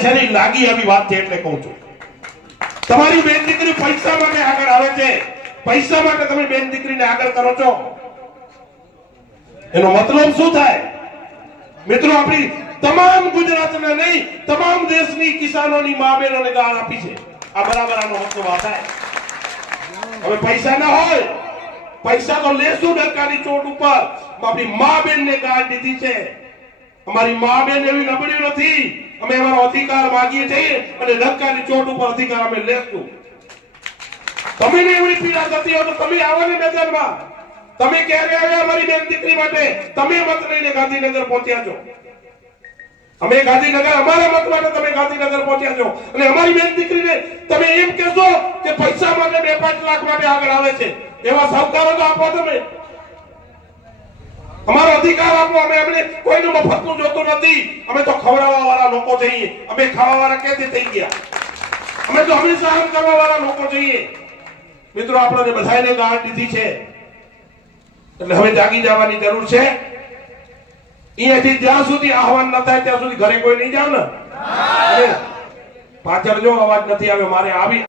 છે લાગી આવી વાત છે એટલે કહું છું તમારી બેન દીકરી પૈસા માટે આગળ આવે છે પૈસા માટે તમે બેન દીકરીને આગળ કરો છો એનો મતલબ શું થાય મિત્રો આપણી તમામ ગુજરાતના નહીં તમામ દેશની કિસાનોની મા બહેનોને ગાળ આપી છે આ બરાબર આનો મતલબ આ થાય હવે પૈસા ના હોય પૈસા તો લેશું ડકાની ચોટ ઉપર આપણી મા બહેનને ગાળ દીધી છે અમારી મા બહેન એવી નબળી નથી અમે અમારો અધિકાર માંગીએ છીએ અને ડકાની ચોટ ઉપર અધિકાર અમે લેશું તમે એવડી પીડા થતી હોય તો તમે આવો ને મેદાનમાં તમે ક્યારે આવ્યા અમારી બેન દીકરી માટે તમે મત લઈને ગાંધીનગર પહોંચ્યા છો અમે ગાંધીનગર અમારા મત માટે તમે ગાંધીનગર પહોંચ્યા છો અને અમારી બેન દીકરીને તમે એમ કહેશો કે પૈસા માટે 2-5 લાખ માટે આગળ આવે છે એવા સહકારો તો આપો તમે અમારો અધિકાર આપો અમે અમને કોઈનું મફતનું જોતું નથી અમે તો ખવડાવવા વાળા લોકો છીએ અમે ખાવા વાળા ક્યાંથી થઈ ગયા અમે તો હંમેશા સહન કરવા વાળા લોકો છીએ મિત્રો આપણે બધાને ગાળ દીધી છે એટલે હવે જાગી જવાની જરૂર છે અહીંયાથી જ્યાં સુધી આહવાન ન થાય ત્યાં સુધી ઘરે કોઈ નહીં જાવ ને પાછળ જો અવાજ નથી આવે મારે આવી